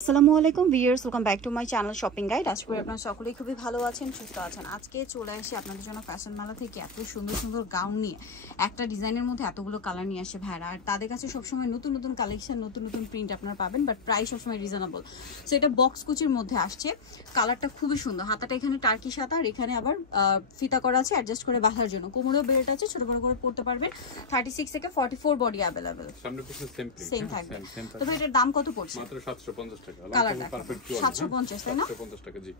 আসসালামু আলাইকুম viewers, welcome back to my channel shopping guide. আশা করি আপনারা সকলেই খুবই ভালো আছেন, সুস্থ আছেন। আজকে চলে আসি আপনাদের জন্য ফ্যাশন মেলা থেকে এত সুন্দর সুন্দর গাউন নিয়ে। একটা ডিজাইনের মধ্যে এতগুলো কালার নিয়ে আসে ভাইরা, আর তাদের কাছে সবসময় নতুন নতুন কালেকশন, নতুন নতুন প্রিন্ট আপনারা পাবেন, বাট প্রাইস সবসময় রিজনেবল। সো এটা বক্স কুচির মধ্যে আসছে, কালারটা খুবই সুন্দর। হাতাটা এখানে টার্কিশ হাতা, আর এখানে আবার ফিতা করা আছে অ্যাডজাস্ট করে বাঁধার জন্য। কোমরেও বেল্ট আছে, ছোট বড় করে পড়তে পারবেন। 36 থেকে 44 বডি অ্যাভেলেবেল, সেম থাকবে। তো ভাই এটার দাম কত পড়ছে? মাত্র 750 টাকা। কালারটা 750 তাই না? 750 টাকা জি।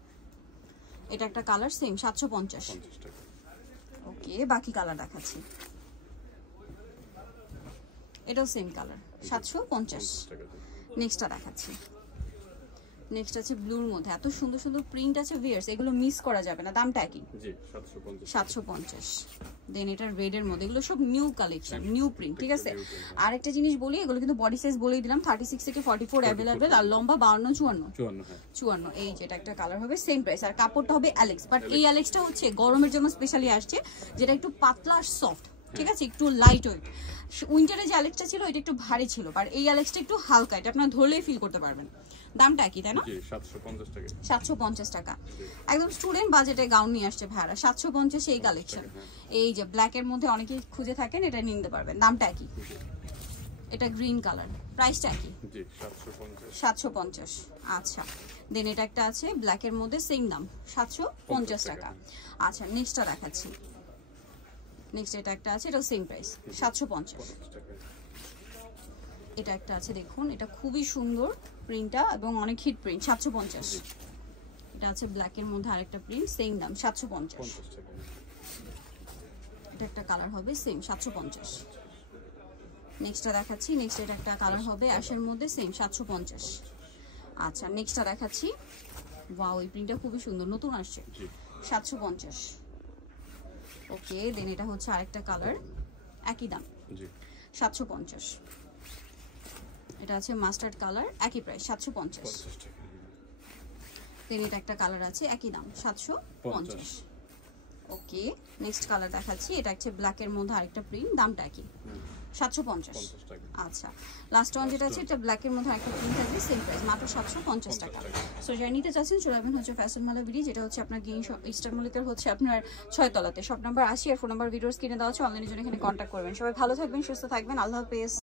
এটা একটা কালার সেম 750 টাকা। ওকে, বাকি কালার দেখাচ্ছি। এটাও সেম কালার 750 টাকা। নেক্সটটা দেখাচ্ছি। নেক্সট আছে ব্লুর মধ্যে, এত সুন্দর সুন্দর প্রিন্ট আছে ভিউয়ার্স, এগুলো মিস করা যাবে না। দামটা কি? জি 750 750। দেন এটা রেডের মধ্যে, এগুলো সব নিউ কালেকশন, নিউ প্রিন্ট, ঠিক আছে। আর একটা জিনিস বলি, এগুলো কিন্তু বডি সাইজ বলেই দিলাম, 36 থেকে 44 অ্যাভেলেবেল, আর লম্বা 52 54 হ্যাঁ 54। এই যেটা একটা কালার হবে সেম প্রাইস, আর কাপড়টা হবে অ্যালেক্স। বাট এই অ্যালেক্সটা হচ্ছে গরমের জন্য স্পেশালি আসছে, যেটা একটু পাতলা আর সফট, ঠিক আছে, একটু লাইট ওয়েট। উইন্টারে যে অ্যালেক্সটা ছিল এটা একটু ভারী ছিল, আর এই অ্যালেক্সটা একটু হালকা, এটা আপনারা ধরলেই ফিল করতে পারবেন। দামটা কি তাই না? জি 750 টাকা। 750 টাকা। একদম স্টুডেন্ট বাজেটে গাউন নিয়ে আসছে ভাড়া, 750 এই কালেকশন। এই যে ব্ল্যাক এর মধ্যে অনেকে খুঁজে থাকেন, এটা নিতে পারবেন। দামটা কি? এটা গ্রিন কালার, প্রাইসটা কি? জি 750 750। আচ্ছা, দেন এটা একটা আছে ব্ল্যাক এর মধ্যে, সেম দাম 750 টাকা। আচ্ছা, নেক্সটটা দেখাচ্ছি। নেক্সট এটা একটা আছে, এটাও সেম প্রাইস 750 টাকা। এটা একটা আছে দেখুন, এটা খুবই সুন্দর প্রিন্টটা এবং অনেক হিট প্রিন্ট, 750। এটা আছে ব্ল্যাক এর মধ্যে আরেকটা প্রিন্ট, সেম দাম 750 টাকা। এটা একটা কালার হবে সেম 750। নেক্সটটা দেখাচ্ছি। নেক্সট এটা একটা কালার হবে অ্যাশের মধ্যে, সেম 750। আচ্ছা, নেক্সটটা দেখাচ্ছি। ওয়াও, এই প্রিন্টটা খুবই সুন্দর, নতুন আসছে, 750। ওকে, দেন এটা হচ্ছে আরেকটা কালার, একই দাম জি 750। এটা আছে মাস্টার্ড কালার, একই প্রাইস 750 টাকা। দেন এটা একটা কালার আছে, একই দাম 750। ওকে, নেক্সট কালার দেখাচ্ছি। এটা হচ্ছে ব্ল্যাক এর মধ্যে আরেকটা প্রিন্ট, দামটা কি? 750 টাকা। আচ্ছা, লাস্ট ওয়ান যেটা আছে, এটা ব্ল্যাক এর মধ্যে আরেকটা প্রিন্ট থাকবে, সেম প্রাইস, মাত্র 750 টাকা। সো যারা নিতে চাচ্ছেন চলে যাবেন হচ্ছে ফ্যাশন মেলা ব্রিজ, যেটা হচ্ছে আপনার গেইন ইস্টার মল্লিকের হচ্ছে আপনার 6 তলাতে। সব নাম্বার 80 আর ফোন নাম্বার ভিডিওস কিনে দেওয়া আছে, অনলাইনের জন্য এখানে কন্ট্যাক্ট করবেন। সবাই ভালো থাকবেন, সুস্থ থাকবেন, আল্লাহ হাফেজ।